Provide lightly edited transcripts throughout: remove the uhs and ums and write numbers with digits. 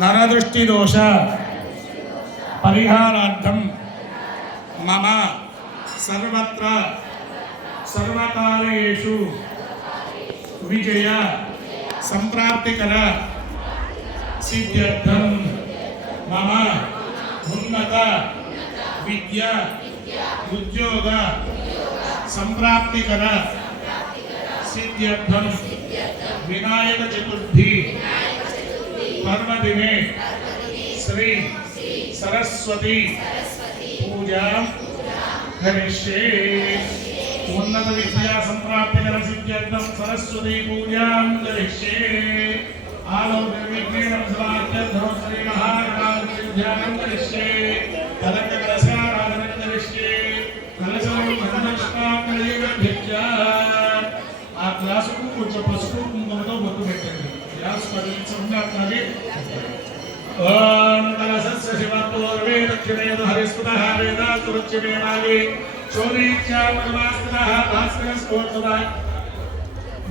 नरदृष्टिदोष परिहारार्थं मम सर्वत्र सर्वकार्येषु विजय संप्राप्तिकर सिद्ध्यर्थं मम उन्नत विद्या उद्योग संप्राप्तिकर सिद्ध्यर्थं विनायक चतुर्थी पर्वदिने श्री सरस्वती पूजा करिष्ये। उन्नत विद्या संप्राप्तिकर सिद्ध्यर्थं सरस्वती पूजा करिष्ये। आलो निर्विघ्नेन सर्वार्थं श्री महागणाधिपति ध्यानं करिष्ये। कलंक कलशाराधनं करिष्ये। कलशं मनदर्शनां कलियुगभिज्ञा आ ग्लासुకు కొంచెం పసుపు కుంకుమతో బొట్టు పెట్టండి। గ్లాస్ పరిశుభ్రంగా ఓం కలశస్య శివపూర్వే దక్షిణే హరిస్పదః వేదాస్తుచ్యమే నాగే చోరీచ్యామనమాస్తః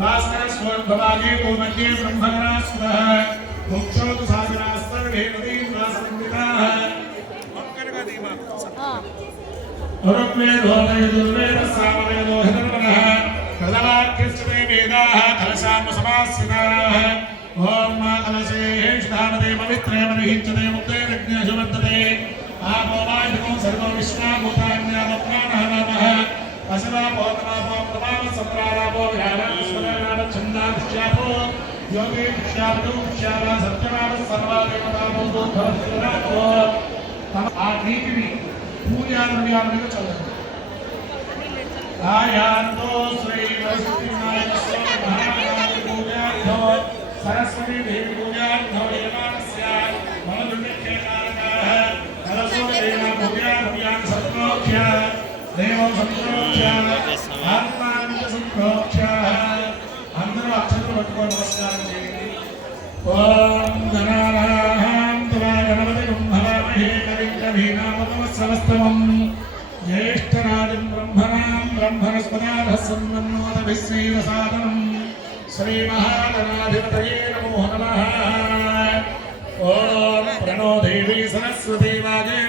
భాస్కరస్కోద్భవాగే గోమధ్యే బ్రహ్మగణాస్పదః మోక్షోతు సాగరాస్తర్వే నదీర్వాసంవితాః వంకరగా దీమా రుగ్వేదో యజుర్వేదో సామవేదో హిరణ్మయః कलवाक्यस्ते वेदाः कलशाम समास्थिताः। ओम कलशे हेष्ठामते पवित्रे मनिहिंचते मुक्ते रज्ञशुवर्तते आपो वायुको सर्वो विश्वाभूतान्यामप्राणः नामः असनापोतनापो प्रमाण सम्प्रारापो विहारस्वरनामच्छन्दाश्चापो योगेश्चापदुश्चाप सत्यनाम सर्वादेवतापो भवतिरापो आ नीतिनि पूजा द्रव्यालय चलते आयातो श्री सरस्वती सरस्वती देवी पूजा यमानस्य मनोदुर्गेकारकः कलशो देवा पूजा अभियान संप्रोक्ष्य देवं संप्रोक्ष्य आत्मानं संप्रोक्ष्य अंदर अक्षर पట్టుకొని नमस्कार చేయండి। ओम गणानां त्वा गणपतिं भवामहे कविं कवीनामतमस्तवस्तमं ज्येष्ठराजं ब्रह्मणां ब्रह्मणस्पदाधस्सन्नोदभिश्रीरसादनं श्रीमहागणाधिपतये नमो नमः। ओम प्रणो देवी सरस्वती वाजे